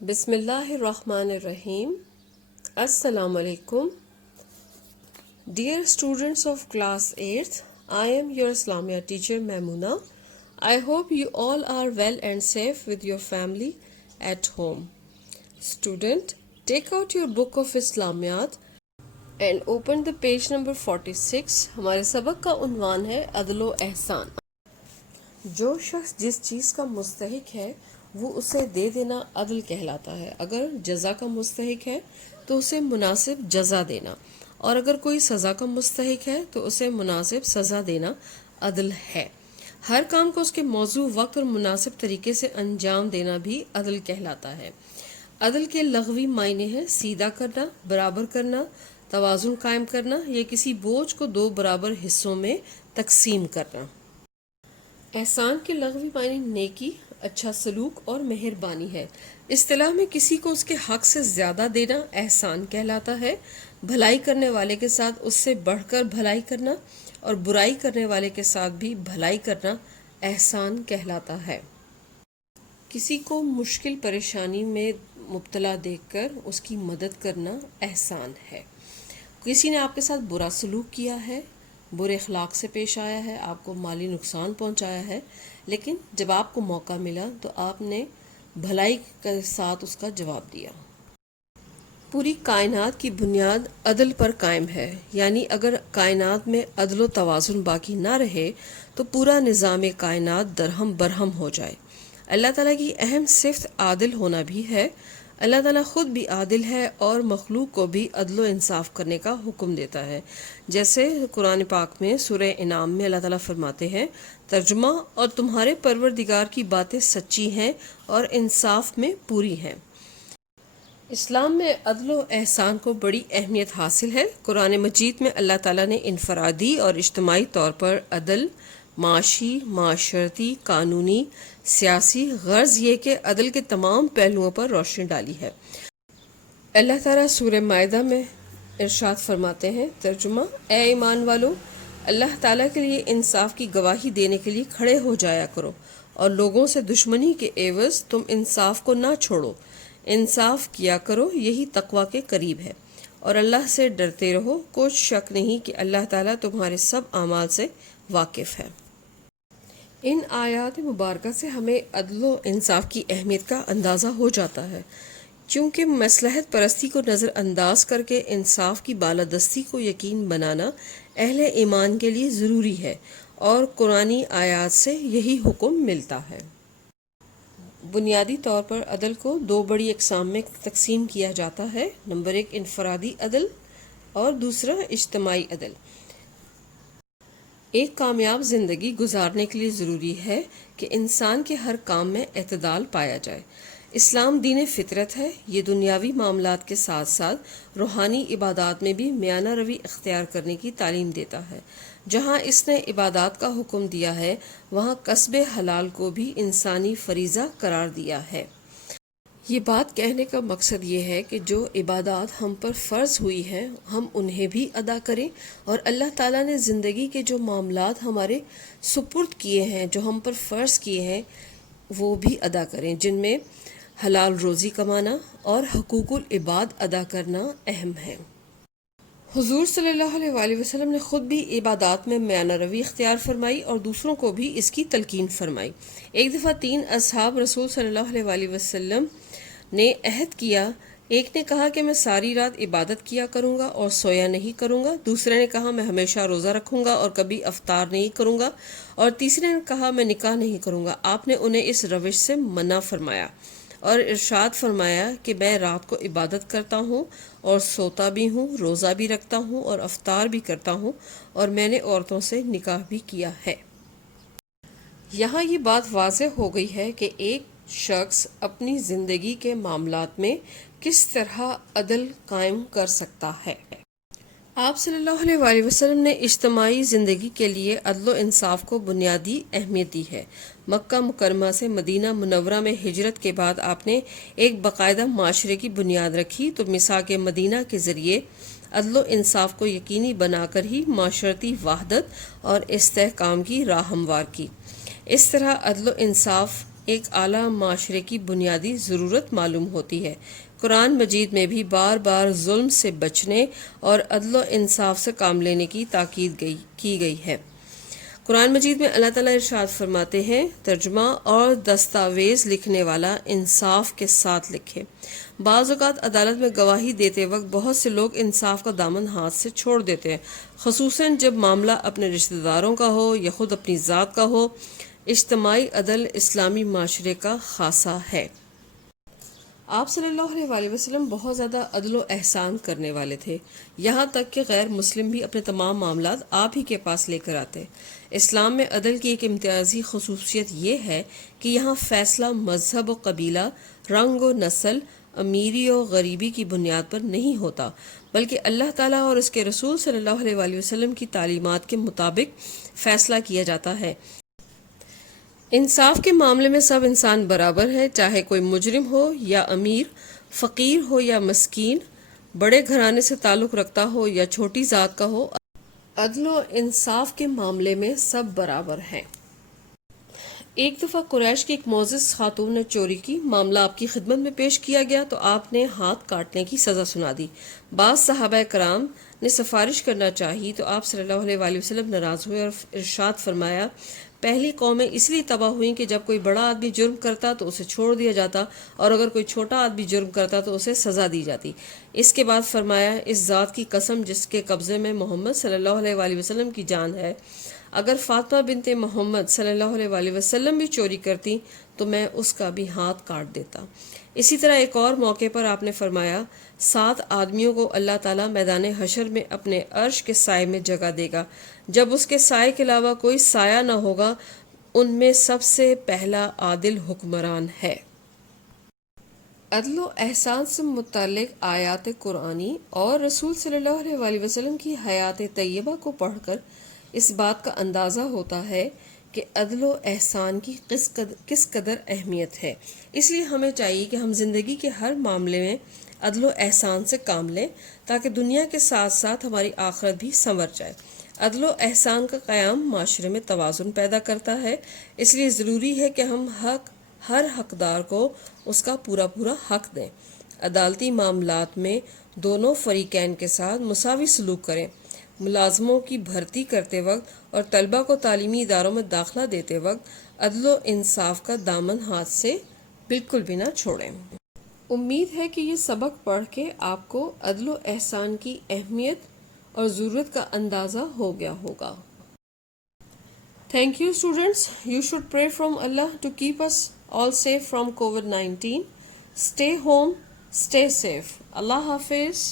بسم اللہ الرحمن الرحیم. السلام علیکم. Dear students of class 8th, I am your Islamia teacher Maimuna. I hope you all are well and safe with your family at home. Student, take out your book of Islamiyat and open the page number 46. ہمارے سبق کا عنوان ہے عدل و احسان. جو شخص جس چیز کا مستحق ہے وہ اسے دے دینا عدل کہلاتا ہے. اگر جزا کا مستحق ہے تو اسے مناسب جزا دینا، اور اگر کوئی سزا کا مستحق ہے تو اسے مناسب سزا دینا عدل ہے. ہر کام کو اس کے موضوع، وقت اور مناسب طریقے سے انجام دینا بھی عدل کہلاتا ہے. عدل کے لغوی معنی ہیں سیدھا کرنا، برابر کرنا، توازن قائم کرنا یا کسی بوجھ کو دو برابر حصوں میں تقسیم کرنا. احسان کے لغوی معنی نیکی، اچھا سلوک اور مہربانی ہے. اصطلاح میں کسی کو اس کے حق سے زیادہ دینا احسان کہلاتا ہے. بھلائی کرنے والے کے ساتھ اس سے بڑھ کر بھلائی کرنا اور برائی کرنے والے کے ساتھ بھی بھلائی کرنا احسان کہلاتا ہے. کسی کو مشکل پریشانی میں مبتلا دیکھ کر اس کی مدد کرنا احسان ہے. کسی نے آپ کے ساتھ برا سلوک کیا ہے، برے اخلاق سے پیش آیا ہے، آپ کو مالی نقصان پہنچایا ہے، لیکن جب آپ کو موقع ملا تو آپ نے بھلائی کے ساتھ اس کا جواب دیا. پوری کائنات کی بنیاد عدل پر قائم ہے، یعنی اگر کائنات میں عدل و توازن باقی نہ رہے تو پورا نظام کائنات درہم برہم ہو جائے. اللہ تعالیٰ کی اہم صفت عادل ہونا بھی ہے. اللہ تعالیٰ خود بھی عادل ہے اور مخلوق کو بھی عدل و انصاف کرنے کا حکم دیتا ہے. جیسے قرآن پاک میں سورہ انعام میں اللہ تعالیٰ فرماتے ہیں، ترجمہ: اور تمہارے پروردگار کی باتیں سچی ہیں اور انصاف میں پوری ہیں. اسلام میں عدل و احسان کو بڑی اہمیت حاصل ہے. قرآن مجید میں اللہ تعالیٰ نے انفرادی اور اجتماعی طور پر عدل، معاشی، معاشرتی، قانونی، سیاسی، غرض یہ کہ عدل کے تمام پہلوؤں پر روشنی ڈالی ہے. اللہ تعالیٰ سورہ مائدہ میں ارشاد فرماتے ہیں، ترجمہ: اے ایمان والو، اللہ تعالیٰ کے لیے انصاف کی گواہی دینے کے لیے کھڑے ہو جایا کرو، اور لوگوں سے دشمنی کے عوض تم انصاف کو نہ چھوڑو. انصاف کیا کرو، یہی تقوی کے قریب ہے، اور اللہ سے ڈرتے رہو. کچھ شک نہیں کہ اللہ تعالیٰ تمہارے سب اعمال سے واقف ہے. ان آیات مبارکہ سے ہمیں عدل و انصاف کی اہمیت کا اندازہ ہو جاتا ہے، چونکہ مصلحت پرستی کو نظر انداز کر کے انصاف کی بالادستی کو یقین بنانا اہل ایمان کے لیے ضروری ہے، اور قرآنی آیات سے یہی حکم ملتا ہے. بنیادی طور پر عدل کو دو بڑی اقسام میں تقسیم کیا جاتا ہے. نمبر 1 انفرادی عدل اور دوسرا اجتماعی عدل. ایک کامیاب زندگی گزارنے کے لیے ضروری ہے کہ انسان کے ہر کام میں اعتدال پایا جائے. اسلام دین فطرت ہے. یہ دنیاوی معاملات کے ساتھ ساتھ روحانی عبادات میں بھی میانہ روی اختیار کرنے کی تعلیم دیتا ہے. جہاں اس نے عبادات کا حکم دیا ہے وہاں کسب حلال کو بھی انسانی فریضہ قرار دیا ہے. یہ بات کہنے کا مقصد یہ ہے کہ جو عبادات ہم پر فرض ہوئی ہیں ہم انہیں بھی ادا کریں، اور اللہ تعالیٰ نے زندگی کے جو معاملات ہمارے سپرد کیے ہیں، جو ہم پر فرض کیے ہیں، وہ بھی ادا کریں، جن میں حلال روزی کمانا اور حقوق العباد ادا کرنا اہم ہے. حضور صلی اللہ علیہ وآلہ وسلم نے خود بھی عبادات میں میانہ روی اختیار فرمائی اور دوسروں کو بھی اس کی تلقین فرمائی. ایک دفعہ 3 اصحاب رسول صلی اللہ علیہ وآلہ وسلم نے عہد کیا. ایک نے کہا کہ میں ساری رات عبادت کیا کروں گا اور سویا نہیں کروں گا. دوسرے نے کہا میں ہمیشہ روزہ رکھوں گا اور کبھی افطار نہیں کروں گا. اور تیسرے نے کہا میں نکاح نہیں کروں گا. آپ نے انہیں اس روش سے منع فرمایا اور ارشاد فرمایا کہ میں رات کو عبادت کرتا ہوں اور سوتا بھی ہوں، روزہ بھی رکھتا ہوں اور افطار بھی کرتا ہوں، اور میں نے عورتوں سے نکاح بھی کیا ہے. یہاں یہ بات واضح ہو گئی ہے کہ ایک شخص اپنی زندگی کے معاملات میں کس طرح عدل قائم کر سکتا ہے. آپ صلی اللہ علیہ وآلہ وسلم نے اجتماعی زندگی کے لیے عدل و انصاف کو بنیادی اہمیت دی ہے. مکہ مکرمہ سے مدینہ منورہ میں ہجرت کے بعد آپ نے ایک باقاعدہ معاشرے کی بنیاد رکھی تو میثاق مدینہ کے ذریعے عدل و انصاف کو یقینی بنا کر ہی معاشرتی وحدت اور استحکام کی راہ ہموار کی. اس طرح عدل و انصاف ایک اعلیٰ معاشرے کی بنیادی ضرورت معلوم ہوتی ہے۔ قرآن مجید میں بھی بار بار ظلم سے بچنے اور عدل و انصاف سے کام لینے کی تاکید کی گئی ہے۔ قرآن مجید میں اللہ تعالیٰ ارشاد فرماتے ہیں، ترجمہ اور دستاویز لکھنے والا انصاف کے ساتھ لکھے۔ بعض اوقات عدالت میں گواہی دیتے وقت بہت سے لوگ انصاف کا دامن ہاتھ سے چھوڑ دیتے ہیں، خصوصاً جب معاملہ اپنے رشتہ داروں کا ہو یا خود اپنی ذات کا ہو۔ اجتماعی عدل اسلامی معاشرے کا خاصہ ہے۔ آپ صلی اللہ علیہ وسلم بہت زیادہ عدل و احسان کرنے والے تھے، یہاں تک کہ غیر مسلم بھی اپنے تمام معاملات آپ ہی کے پاس لے کر آتے۔ اسلام میں عدل کی ایک امتیازی خصوصیت یہ ہے کہ یہاں فیصلہ مذہب و قبیلہ، رنگ و نسل، امیری و غریبی کی بنیاد پر نہیں ہوتا، بلکہ اللہ تعالیٰ اور اس کے رسول صلی اللہ علیہ وسلم کی تعلیمات کے مطابق فیصلہ کیا جاتا ہے۔ انصاف کے معاملے میں سب انسان برابر ہیں، چاہے کوئی مجرم ہو یا امیر، فقیر ہو یا مسکین، بڑے گھرانے سے تعلق رکھتا ہو یا چھوٹی ذات کا ہو، عدل و انصاف کے معاملے میں سب برابر ہیں۔ ایک دفعہ قریش کی ایک معزز خاتون نے چوری کی، معاملہ آپ کی خدمت میں پیش کیا گیا تو آپ نے ہاتھ کاٹنے کی سزا سنا دی۔ بعض صحابہ کرام نے سفارش کرنا چاہی تو آپ صلی اللہ علیہ وسلم ناراض ہوئے اور ارشاد فرمایا، پہلی قومیں اس لیے تباہ ہوئیں کہ جب کوئی بڑا آدمی جرم کرتا تو اسے چھوڑ دیا جاتا، اور اگر کوئی چھوٹا آدمی جرم کرتا تو اسے سزا دی جاتی۔ اس کے بعد فرمایا، اس ذات کی قسم جس کے قبضے میں محمد صلی اللہ علیہ وسلم کی جان ہے، اگر فاطمہ بنت محمد صلی اللہ علیہ وسلم بھی چوری کرتی تو میں اس کا بھی ہاتھ کاٹ دیتا۔ اسی طرح ایک اور موقع پر آپ نے فرمایا، 7 آدمیوں کو اللہ تعالیٰ میدان حشر میں اپنے عرش کے سائے میں جگہ دے گا، جب اس کے سائے کے علاوہ کوئی سایہ نہ ہوگا، ان میں سب سے پہلا عادل حکمران ہے۔ عدل و احسان سے متعلق آیات قرآنی اور رسول صلی اللہ علیہ وسلم کی حیات طیبہ کو پڑھ کر اس بات کا اندازہ ہوتا ہے کہ عدل و احسان کی کس قدر اہمیت ہے۔ اس لیے ہمیں چاہیے کہ ہم زندگی کے ہر معاملے میں عدل و احسان سے کام لیں تاکہ دنیا کے ساتھ ساتھ ہماری آخرت بھی سنور جائے۔ عدل و احسان کا قیام معاشرے میں توازن پیدا کرتا ہے، اس لیے ضروری ہے کہ ہم ہر حقدار کو اس کا پورا حق دیں۔ عدالتی معاملات میں دونوں فریقین کے ساتھ مساوی سلوک کریں۔ ملازموں کی بھرتی کرتے وقت اور طلبہ کو تعلیمی اداروں میں داخلہ دیتے وقت عدل و انصاف کا دامن ہاتھ سے بالکل بھی نہ چھوڑیں۔ امید ہے کہ یہ سبق پڑھ کے آپ کو عدل و احسان کی اہمیت اور ضرورت کا اندازہ ہو گیا ہوگا۔ Thank you students. You should pray from Allah to keep us all safe from COVID-19. Stay home, stay safe. Allah Hafiz.